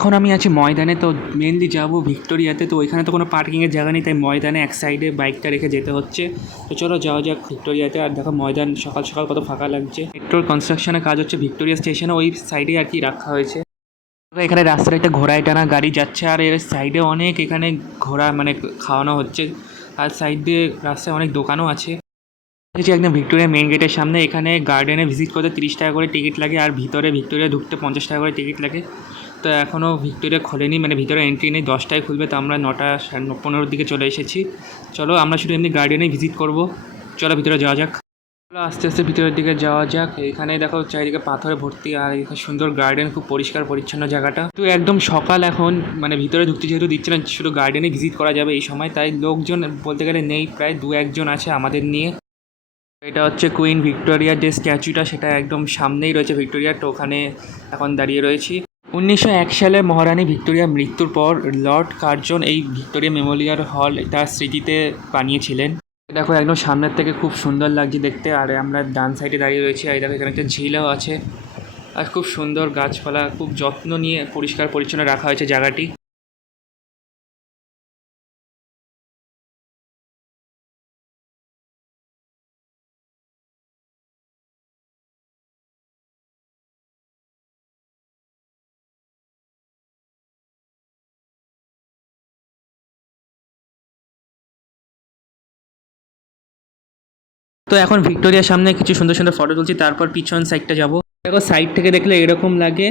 এখন আমি আছি ময়দানে, তো মেনলি যাব ভিক্টোরিয়াতে। তো ওইখানে তো কোনো পার্কিংয়ের জায়গা নেই, তাই ময়দানে এক সাইডে বাইকটা রেখে যেতে হচ্ছে। তো চলো যাওয়া যাক ভিক্টোরিয়াতে। আর দেখো ময়দান সকাল সকাল কত ফাঁকা লাগছে। মেট্রোর কনস্ট্রাকশনের কাজ হচ্ছে ভিক্টোরিয়া স্টেশনে ওই সাইডে আর কি রাখা হয়েছে। এখানে রাস্তায় একটা ঘোড়ায় টানা গাড়ি যাচ্ছে, আর এর সাইডে অনেক এখানে ঘোড়া মানে খাওয়ানো হচ্ছে। আর সাইড দিয়ে রাস্তায় অনেক দোকানও আছে। এসেছি একদম ভিক্টোরিয়া মেন গেটের সামনে, এখানে গার্ডেনে ভিজিট করতে তিরিশ টাকা করে টিকিট লাগে, আর ভিতরে ভিক্টোরিয়া ঢুকতে পঞ্চাশ টাকা করে টিকিট লাগে। তো এখনও ভিক্টোরিয়া খোলেনি মানে ভিতরে এন্ট্রি নেই, দশটায় খুলবে, তো আমরা নটা সাড়ে পনেরোর দিকে চলে এসেছি। চলো, আমরা শুধু এমনি গার্ডেনে ভিজিট করব। চলো, ভিতরে যাওয়া যাক। চলো, আস্তে আস্তে ভিতরের দিকে যাওয়া যাক। এখানে দেখো চারিদিকে পাথরে ভর্তি, আর এখানে সুন্দর গার্ডেন খুব পরিষ্কার, পরিচ্ছন্ন জায়গাটা। তো একদম সকাল এখন মানে ভিতরে ঢুকতে যেহেতু দিচ্ছে না, শুধু গার্ডেনে ভিজিট করা যাবে এই সময়, তাই লোকজন বলতে গেলে নেই, প্রায় দু একজন আছে আমাদের নিয়ে। এটা হচ্ছে কুইন ভিক্টোরিয়ার যে স্ট্যাচুটা সেটা একদম সামনেই রয়েছে ভিক্টোরিয়ার তো ওখানে এখন দাঁড়িয়ে রয়েছি। উনিশশো এক সালে মহারানী ভিক্টোরিয়া মৃত্যুর পর লর্ড কার্জন এই ভিক্টোরিয়া মেমোরিয়াল হল তার স্মৃতিতে বানিয়েছিলেন। দেখো, একদম সামনের থেকে খুব সুন্দর লাগছে দেখতে। আর আমরা ডান সাইডে দাঁড়িয়ে রয়েছি, আর দেখো, এখানে একটা ঝিলও আছে। আর খুব সুন্দর গাছপালা, খুব যত্ন নিয়ে পরিষ্কার পরিচ্ছন্ন রাখা হয়েছে জায়গাটি। তো এখন ভিক্টোরিয়ার সামনে কিছু সুন্দর সুন্দর ফটো তুলছি, তারপর পিছন সাইডটা যাব। দেখো সাইড থেকে দেখলে এরকম লাগে,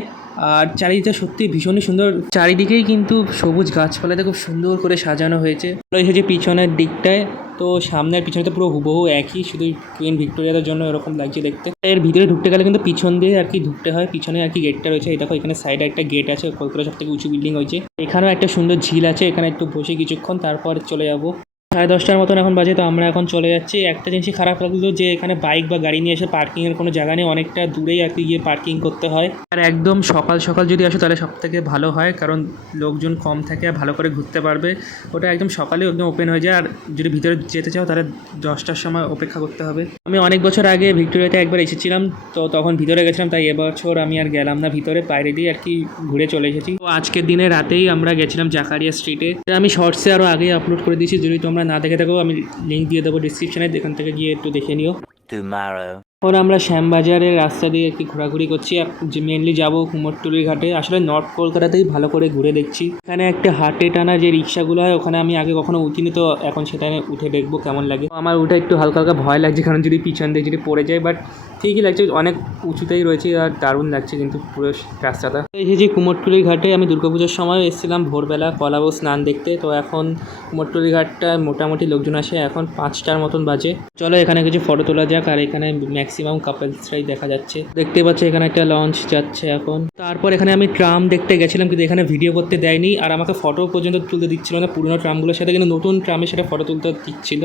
আর চারিদিকটা সত্যি ভীষণই সুন্দর। চারিদিকেই কিন্তু সবুজ গাছপালাতে খুব সুন্দর করে সাজানো হয়েছে। এসেছি পিছনের দিকটায়, তো সামনের পিছনে তো পুরো হুবহু একই, শুধু কুইন ভিক্টোরিয়াদের জন্য এরকম লাগছে দেখতে। এর ভিতরে ঢুকতে গেলে কিন্তু পিছন দিয়ে আর কি ঢুকতে হয়, পিছনে আর কি গেটটা রয়েছে। দেখো, এখানে সাইডে একটা গেট আছে কলকাতা সব থেকে উঁচু বিল্ডিং হয়েছে। এখানেও একটা সুন্দর ঝিল আছে, এখানে একটু বসে কিছুক্ষণ, তারপর চলে যাব। সাড়ে দশটার মতন এখন বাজে, তো আমরা এখন চলে যাচ্ছি। একটা জিনিসই খারাপ লাগল যে, এখানে বাইক বা গাড়ি নিয়ে এসে পার্কিংয়ের কোনো জায়গা নেই, অনেকটা দূরেই আর কি গিয়ে পার্কিং করতে হয়। আর একদম সকাল সকাল যদি আসো, তাহলে সব থেকে ভালো হয়, কারণ লোকজন কম থাকে আর ভালো করে ঘুরতে পারবে। ওটা একদম সকালে একদম ওপেন হয়ে যায়, আর যদি ভিতরে যেতে চাও, তাহলে দশটার সময় অপেক্ষা করতে হবে। আমি অনেক বছর আগে ভিক্টোরিয়াতে একবার এসেছিলাম, তো তখন ভিতরে গেছিলাম, তাই এবছর আমি আর গেলাম না ভিতরে, বাইরে দিয়ে আর কি ঘুরে চলে এসেছি। তো আজকের দিনে রাতেই আমরা গেছিলাম জাকারিয়া স্ট্রিটে আমি শর্টসে আরও আগেই আপলোড করে দিয়েছি, যদি তোমরা না দেখে থাকো আমি লিঙ্ক দিয়ে দেবো ডিসক্রিপশানে এখান থেকে গিয়ে একটু দেখে নিও. এখন আমরা শ্যামবাজারের রাস্তা দিয়ে একটু ঘোরাঘুরি করছি যে মেনলি যাব কুমোরটুলির ঘাটে। আসলে নর্থ কলকাতাতেই ভালো করে ঘুরে দেখছি। এখানে একটা হাটে টানা যে রিক্সাগুলো হয় ওখানে আমি আগে কখনো উঠিনি তো এখন সেটা উঠে দেখব কেমন লাগে। আমার উঠে একটু হালকা হালকা ভয় লাগছে কারণ যদি পিছন দিয়ে যদি পড়ে যায় বাট ঠিকই লাগছে অনেক উঁচুতেই রয়েছে আর দারুণ লাগছে কিন্তু পুরো রাস্তাটা। এসেছি কুমোরটুলি ঘাটে আমি দুর্গাপুজোর সময় এসেছিলাম ভোরবেলা কলাবো স্নান দেখতে তো এখন কুমোরটুলি ঘাটটা মোটামুটি লোকজন আসে এখন পাঁচটার মতন বাজে। চলো এখানে কিছু ফটো তোলা যাক আর এখানে ম্যাক্সিমাম কাপলসরাই দেখা যাচ্ছে। দেখতে পাচ্ছি এখানে একটা লঞ্চ যাচ্ছে এখন। তারপর এখানে আমি ট্রাম দেখতে গেছিলাম কিন্তু এখানে ভিডিও করতে দেয়নি আর আমাকে ফটো পর্যন্ত তুলতে দিচ্ছিল না। পুরোনো ট্রামগুলোর সাথে কিন্তু নতুন ট্রামের সাথে ফটো তুলতে দিচ্ছিল।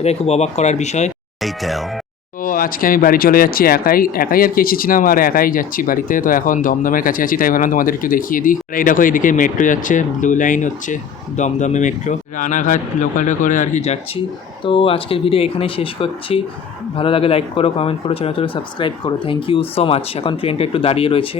এটাই খুব অবাক করার বিষয়. তো আজকে আমি বাড়ি চলে যাচ্ছি একাই একাই আর কি এসেছিলাম আর একাই যাচ্ছি বাড়িতে। তো এখন দমদমের কাছে আছি, তাই ভাবলাম তোমাদের একটু দেখিয়ে দিই। আর এই দেখো, এইদিকে মেট্রো যাচ্ছে ব্লু লাইন হচ্ছে দমদমে মেট্রো রানাঘাট লোকালে করে আর কি যাচ্ছি। তো আজকের ভিডিও এখানেই শেষ করছি। ভালো লাগে লাইক করো কমেন্ট করো ছোটো ছোটো সাবস্ক্রাইব করো। থ্যাংক ইউ সো মাচ এখন ট্রেনটা একটু দাঁড়িয়ে রয়েছে।